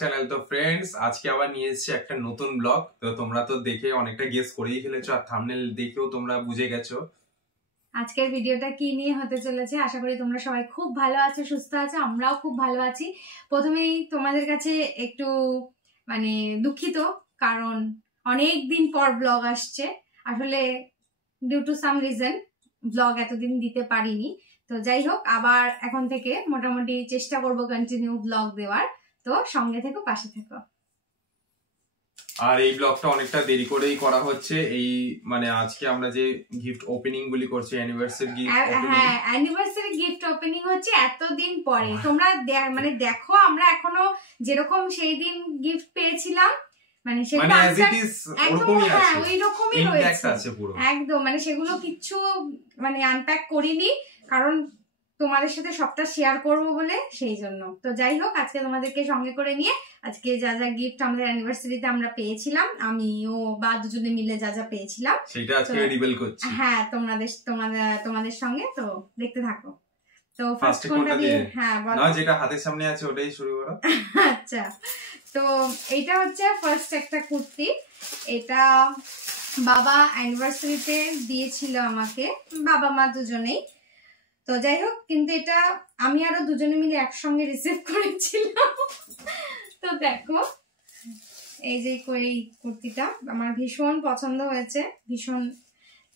Channel. তো friends, আজকে আবার নিয়ে এসেছি একটা নতুন ব্লগ। তো তোমরা তো দেখে অনেকটা গেস করেই ফেলেছো আর থাম্বনেল দেখেও তোমরা বুঝে গেছো আজকের ভিডিওটা কি নিয়ে হতে চলেছে। আশা করি তোমরা সবাই খুব ভালো আছো, সুস্থ আছো, আমরাও খুব ভালো আছি। প্রথমেই তোমাদের কাছে একটু দুঃখিত, কারণ অনেক দিন পর ব্লগ আসছে। আসলে due to some reason blog এতদিন দিতে পারিনি। তো যাই হোক, আবার এখন থেকে মোটামুটি চেষ্টা করব কন্টিনিউ ব্লগ দেওয়ার। তো সঙ্গে থেকো, পাশে থেকো। আর এই ব্লগটা অনেকটা দেরি করেই করা হচ্ছে। এই আজকে আমরা যে গিফট ওপেনিং গুলি করছি, অ্যানিভার্সারি গিফট ওপেনিং। হ্যাঁ, অ্যানিভার্সারি গিফট ওপেনিং হচ্ছে এতদিন পরে। তোমরা দেখো, আমরা এখনো যেরকম সেই দিন গিফট পেয়েছিলাম সেটা ওইরকমই রয়েছে একদম। সেগুলো কিচ্ছু আনপ্যাক করিনি, কারণ তোমাদের সাথে সবটা শেয়ার করব বলে, সেই জন্য। তো যাই হোক, আজকে তোমাদেরকে সঙ্গে করে নিয়ে আজকে যা যা গিফট আমাদের অ্যানিভার্সারিতে আমরা পেয়েছিলাম, আমি ও বা দুজনে মিলে যা যা পেয়েছিলাম, সেটা আজকে রিভিল করছি। হ্যাঁ, তোমাদের সঙ্গে। তো দেখতে থাকো। তো ফার্স্ট কোনটা দিয়ে? হ্যাঁ, বলো। না, যেটা হাতের সামনে আছে ওটাই শুরু করো। আচ্ছা, তো এইটা হচ্ছে ফার্স্ট একটা কুর্তি। এটা বাবা অ্যানিভার্সারিতে দিয়েছিল আমাকে, বাবা মা দুজনেই। তো যাই হোক, কিন্তু এটা আমি আরো দুজনে মিলে একসঙ্গে রিসিভ করেছিলাম। তো দেখো, এই যে এই কুর্তিটা আমার ভীষণ পছন্দ হয়েছে, ভীষণ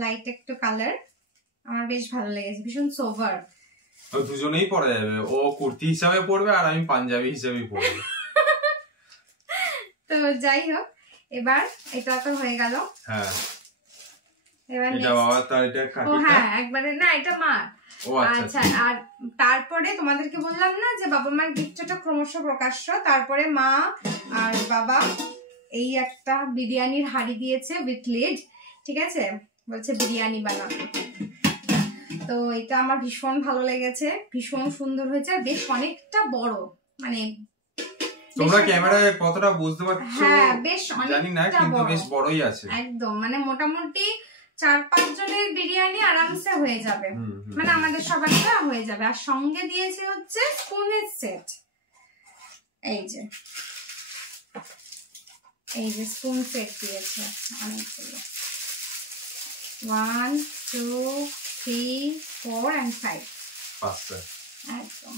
লাইট একটু কালার, আমার বেশ ভালো লেগেছে, ভীষণ সোভার। দুজনেই পরা যাবে, ও কুর্তি হিসাবে পরবে আর আমি পাঞ্জাবি হিসাবে পরবো। তো যাই হোক, এবার এটা তো হয়ে গেল। হ্যাঁ, এবার এটা বাবা, তার এটা কাকিটা। হ্যাঁ, একবারে না, এটা মা। আচ্ছা, আর তারপরে তোমাদেরকে বললাম না যে বাবা মার গিফটটা ক্রমশ প্রকাশ্য। তারপরে মা আর বাবা এই একটা বিরিয়ানির হাঁড়ি দিয়েছে উইথ লিড, ঠিক আছে, বলছে বিরিয়ানি বানাবে। তো এটা আমার ভীষণ ভালো লেগেছে, ভীষণ সুন্দর হয়েছে, আর বেশ অনেকটা বড়। তোমরা ক্যামেরায় কতটা বুঝতে পারছো? হ্যাঁ, বেশ জানি না, কিন্তু বেশ বড়ই আছে একদম। মোটামুটি 4-5 জনের বিরিয়ানি আরামসে হয়ে যাবে, আমাদের সবারটা হয়ে যাবে। আর সঙ্গে দিয়েছে হচ্ছে স্পুনের সেট। এই যে স্পুন সেট দিয়েছে অনেকগুলো, 1 2 3 4 and 5, একদম।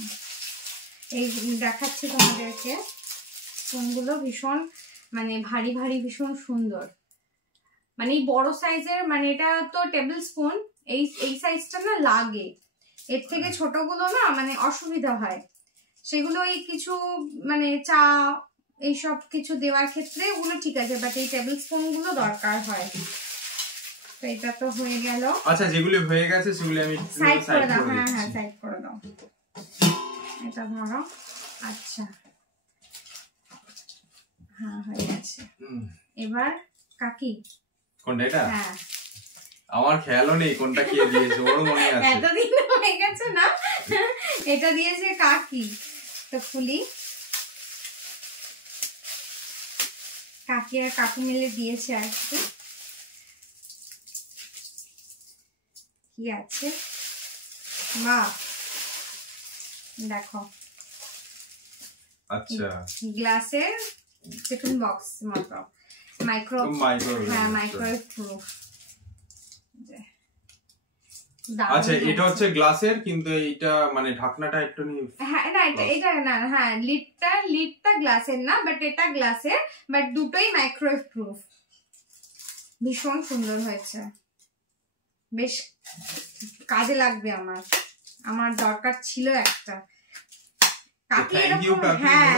এই দেখাচ্ছি তোমাদেরকে, স্পুনগুলো ভীষণ ভারী ভারী, ভীষণ সুন্দর। এই বড় সাইজের, এটা তো টেবিল স্পুন, এই সাইজটা না লাগে, এর থেকে ছোটগুলো না অসুবিধা হয়। সেগুলো এই কিছু চা এইসব কিছু দেওয়ার ক্ষেত্রে ওগুলো ঠিক আছে, বাট এই টেবিল স্পুন গুলো দরকার হয়। তো এটা তো হয়ে গেল। আচ্ছা, যেগুলো হয়ে গেছে সেগুলো আমি সাইড করে দাও। হ্যাঁ হ্যাঁ, সাইড করে দাও। এটা ধরো। আচ্ছা, হ্যাঁ, হয়ে গেছে। এবার কাকি কোনটা? এটা? হ্যাঁ, আমার খেয়ালও নেই কোনটা কে দিয়েছে, ওর মনে আছে। এতদিন হয়ে গেছে না, এটা দিয়েছে কাকি। তো খুলি, কাকি আর কাকু মিলে দিয়েছে। আর কি আছে? মা দেখো, আচ্ছা, গ্লাসের টিফিন বক্স মতো, মাইক্রোওয়েভ প্রুফ। আচ্ছা, এটা হচ্ছে গ্লাসের, কিন্তু এইটা ঢাকনাটা একটু হ্যাঁ, না এটা না, হ্যাঁ, লিডটা গ্লাসের না, বাট এটা গ্লাসের, বাট দুটোই মাইক্রোওয়েভ প্রুফ। ভীষণ সুন্দর হয়েছে, বেশ কাজে লাগবে আমার দরকার ছিল একটা। কাকি এরকম, হ্যাঁ,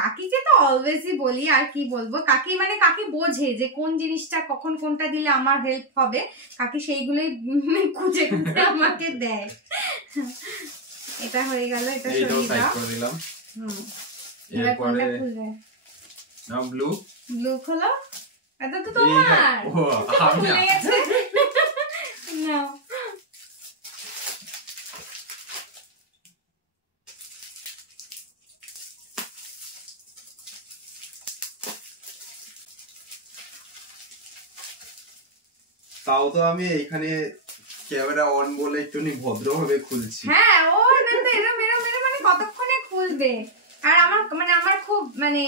কাকিকে তো অলওয়েজই বলি, আর কি বলবো, কাকি কাকি বোঝে যে কোন জিনিসটা কখন কোনটা দিলে আমার হেল্প হবে। কাকি সেইগুলোই খুঁজে খুঁজে আমাকে দেয়। এটা হয়ে গেল, এটা সরিয়ে দাও। এবার কোনটা খুলবে? না, ব্লু খোলো। এটা তো তোমার। ভুলে গেছে। নাও। তাও তো আমি এখানে ক্যামেরা অন বলে একটু ভদ্রভাবে খুলছি। হ্যাঁ, ও এরম কতক্ষণে খুলবে। আর আমার খুব মানে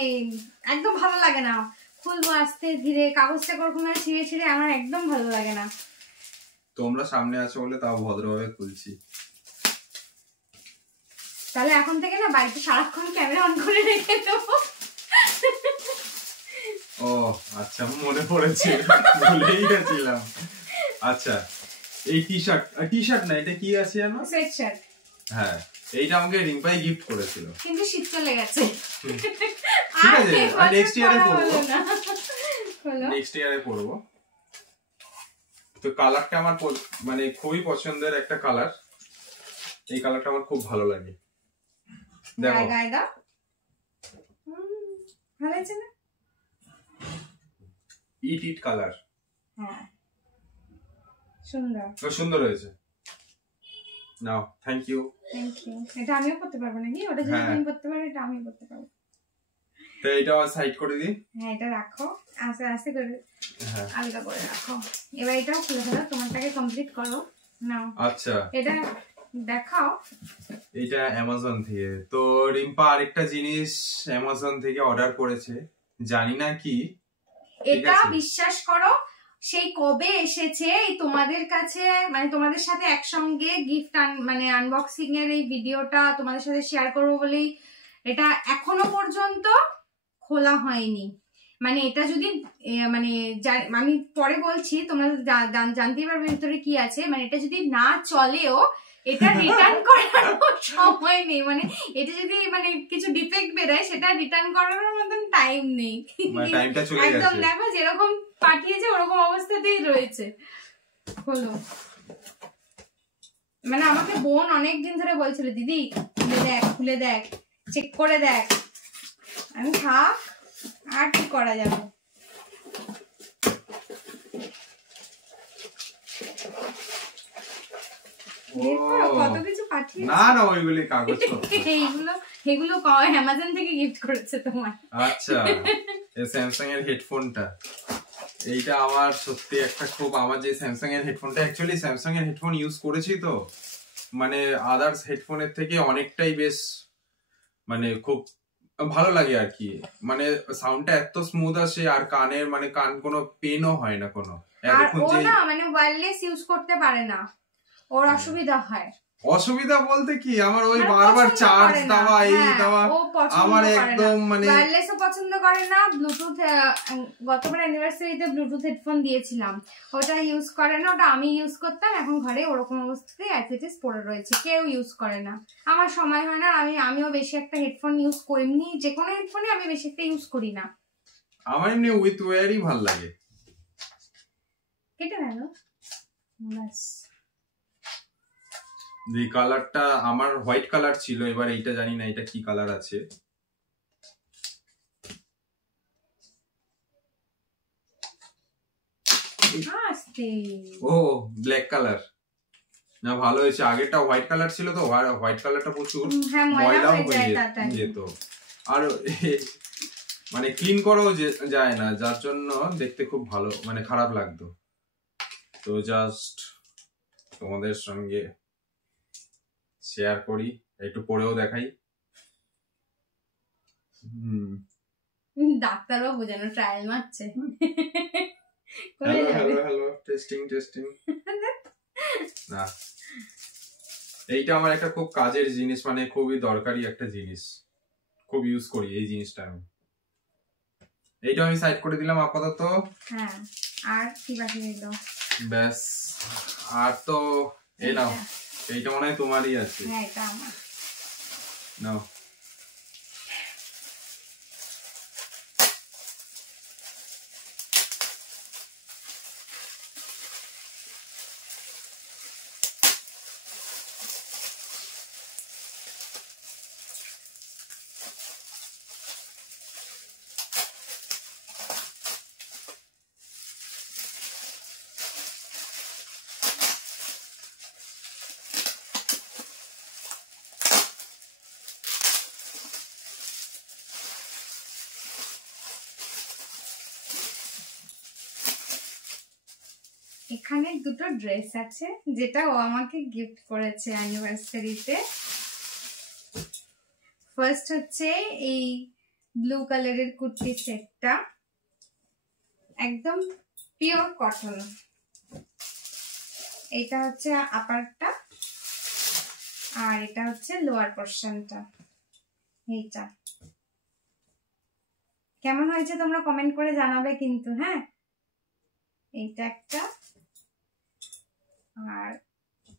একদম ভালো লাগে না, খুলবো আস্তে ধীরে, কাগজটা ওরকম ছিঁড়ে ছিঁড়ে আমার একদম ভালো লাগে না। তোমরা সামনে আছো বলে তাও ভদ্রভাবে খুলছি। তাহলে এখন থেকে না বাড়িতে সারাক্ষণ ক্যামেরা অন করে রেখে দেবো। ও আচ্ছা, মনে পড়েছে, ভুলেই গেছিলাম। আচ্ছা, এই টি শার্ট না, এটা কি আছে জানো? সোয়েটশার্ট। হ্যাঁ, এইটা আমাকে রিম্পাই গিফট করেছিল, কিন্তু শীত চলে গেছে। ঠিক আছে, নেক্সট ইয়ারে পরবো, নেক্সট ইয়ারে পরবো। তো কালারটা আমার মানে খুবই পছন্দের একটা কালার, এই কালারটা আমার খুব ভালো লাগে। দেখো গায়ে দাও, ভালো আছে না? ইট কালার। হ্যাঁ, সুন্দর, সুন্দর হয়েছে। নাও, থ্যাংক ইউ। এটা আমিও করতে পারবো নাকি? ওটা যদি তুমি করতে পারো, এটা আমিও করতে পারবো। তো এটা সাইড করে দিই। হ্যাঁ, এটা রাখো, আস্তে আস্তে করে আলগা করে রাখো। এবার এটাও খুলে ফেলো, তোমারটাকে কমপ্লিট করো। নাও। আচ্ছা, এটা দেখাও। এটা অ্যামাজন থেকে। তো রিম্পা আরেকটা জিনিস অ্যামাজন থেকে অর্ডার করেছে, জানি না কি এটা। বিশ্বাস করো, সেই কবে এসেছে এই তোমাদের কাছে, মানে তোমাদের সাথে একসঙ্গে গিফট মানে আনবক্সিং এর এই ভিডিওটা তোমাদের সাথে শেয়ার করবো বলেই এটা এখনো পর্যন্ত খোলা হয়নি। মানে এটা যদি মানে আমি পরে বলছি, তোমরা জানতেই পারবে ভিতরে কি আছে। মানে এটা যদি না চলেও এটা রিটার্ন করার সময় নেই, মানে এটা যদি মানে কিছু ডিফেক্ট বেরোয় সেটা রিটার্ন করার মতন টাইম নেই। একদম দেখো যেরকম পাঠিয়েছে ওরকম অবস্থাতেই রয়েছে। হলো, মানে আমাকে বোন অনেকদিন ধরে বলছিল, দিদি খুলে দেখ, খুলে দেখ, চেক করে দেখ। আমি থাক, আর কি করা যাবে। কত কিছু পাঠিয়েছে। না না, ওইগুলি কাগজ এগুলো অ্যামাজন থেকে গিফট করেছে তোমার। আচ্ছা, এই স্যামসাং এর হেডফোনটা, এইটা আমার সত্যি একটা খুব, আমার যে স্যামসাং এর হেডফোনটা, অ্যাকচুয়ালি স্যামসাং এর হেডফোন ইউজ করেছি তো, মানে আদার্স হেডফোনের থেকে অনেকটাই বেশ মানে খুব ভালো লাগে আর কি। মানে সাউন্ডটা এত স্মুথ আসে, আর কানের মানে কোনো পেনও হয় না কোনো। আর ও না মানে ওয়্যারলেস ইউজ করতে পারে না, ওর অসুবিধা হয়। অসুবিধা বলতে কি, আমার ওই বারবার চার্জ দেওয়া, এই দেওয়া, আমার একদম মানে ওয়্যারলেসও পছন্দ করে না। ব্লুটুথ, গতবার অ্যানিভার্সারিতে ব্লুটুথ হেডফোন দিয়েছিলাম, ওটা ইউজ করে না, ওটা আমি ইউজ করতাম। এখন ঘরে ওরকম অবস্থাতে অ্যাজ ইট ইজ পড়ে রয়েছে, কেউ ইউজ করে না। আমার সময় হয় না, আমিও বেশি একটা হেডফোন ইউজ করিনি, যে কোনো হেডফোনই আমি বেশি একটা ইউজ করি না। আমার এমনি উইথ ওয়্যারই ভালো লাগে। কেটে গেল বাস। যে কালারটা আমার হোয়াইট কালার ছিল, এবার এইটা জানি না এটা কি কালার আছে। ও ব্ল্যাক কালার না, ভালো হয়েছে। আগেরটা হোয়াইট কালার ছিল তো, হোয়াইট কালারটা প্রচুর ময়লাও হয়ে যেত, আর মানে ক্লিন করাও যায় না, যার জন্য দেখতে খুব ভালো মানে খারাপ লাগতো। তো জাস্ট তোমাদের সঙ্গে শেয়ার করি, একটু পরেও দেখাই। ডাক্তারও বোঝানো ট্রায়াল মারছে। Hello hello hello, testing testing. না, এইটা আমার একটা খুব কাজের জিনিস, মানে খুবই দরকারি একটা জিনিস, খুব ইউজ করি এই জিনিসটা আমি। এইটা আমি সাইড করে দিলাম আপাতত। হ্যাঁ, আর কি বাকি রইল? ব্যাস, আর তো এই নাও, এইটা মনে হয় তোমারই আছে। হ্যাঁ, এটা আমার। নাও। এখানে দুটো ড্রেস আছে, যেটা ও আমাকে গিফট করেছে অ্যানিভার্সারিতে। ফার্স্ট হচ্ছে এই ব্লু কালারের কুর্তি সেটটা, একদম পিওর কটন। এটা হচ্ছে আপারটা আর এটা হচ্ছে লোয়ার পোর্শনটা। এইটা কেমন হয়েছে তোমরা কমেন্ট করে জানাবে কিন্তু, হ্যাঁ। এইটা একটা আর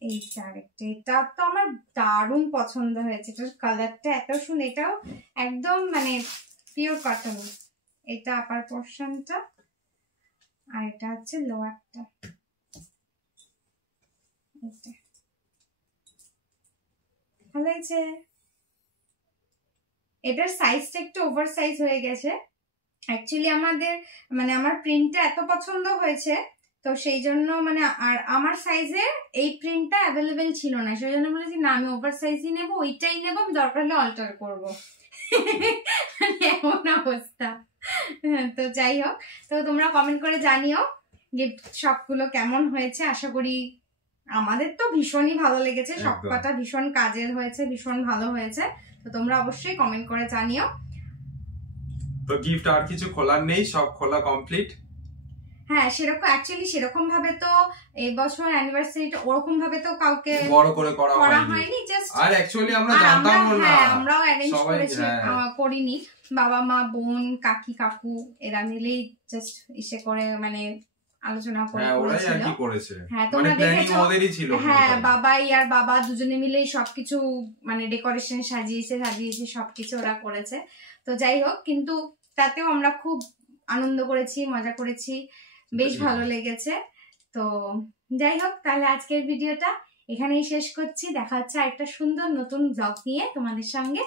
এইটা আরেকটা। এটা তো আমার দারুণ পছন্দ হয়েছে, এটার কালারটা এত সুন্দর, এটাও একদম মানে পিওর কটন। এটা আপার পোর্শনটা আর এটা হচ্ছে লোয়ারটা। ভালো হয়েছে। এটার সাইজটা একটু ওভার সাইজ হয়ে গেছে অ্যাকচুয়ালি, আমাদের মানে আমার প্রিন্টটা এত পছন্দ হয়েছে তো সেই জন্য মানে, আর আমার সাইজে এই প্রিন্টটা অ্যাভেলেবেল ছিল না, সেই জন্য বলেছি না আমি ওভার সাইজই নেবো, ওইটাই নেবো, আমি দরকার হলে অল্টার করবো। এমন অবস্থা। তো যাই হোক, তো তোমরা কমেন্ট করে জানিও গিফট সবগুলো কেমন হয়েছে। আশা করি আমাদের তো ভীষণই ভালো লেগেছে, সবকটা ভীষণ কাজের হয়েছে, ভীষণ ভালো হয়েছে। তো তোমরা অবশ্যই কমেন্ট করে জানিও। তো গিফট আর কিছু খোলার নেই, সব খোলা কমপ্লিট। হ্যাঁ সেরকম অ্যাকচুয়ালি সেরকম ভাবে তো এই বছর অ্যানিভার্সারিটা ওরকম ভাবে তো কাউকে বড় করে করা হয়নি, জাস্ট আর অ্যাকচুয়ালি আমরা জানতাম না, হ্যাঁ আমরাও অ্যারেঞ্জ করেছি, করিনি। বাবা মা বোন কাকি কাকু এরা মিলেই জাস্ট ইসে করে মানে আলোচনা করে করেছিল। হ্যাঁ তোমরা দেখেছো, হ্যাঁ বাবাই আর বাবা দুজনে মিলেই সবকিছু মানে ডেকোরেশন সাজিয়েছে সবকিছু ওরা করেছে। তো যাই হোক, কিন্তু তাতেও আমরা খুব আনন্দ করেছি, মজা করেছি, বেশ ভালো লেগেছে। তো যাই হোক, তাহলে আজকের ভিডিওটা এখানেই শেষ করছি। দেখা হচ্ছে একটা সুন্দর নতুন ব্লগ নিয়ে তোমাদের সঙ্গে।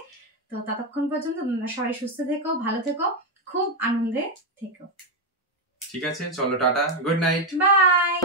তো ততক্ষণ পর্যন্ত তোমরা সবাই সুস্থ থেকো, ভালো থেকো, খুব আনন্দে থেকো। ঠিক আছে, চলো টাটা, গুড নাইট, বাই।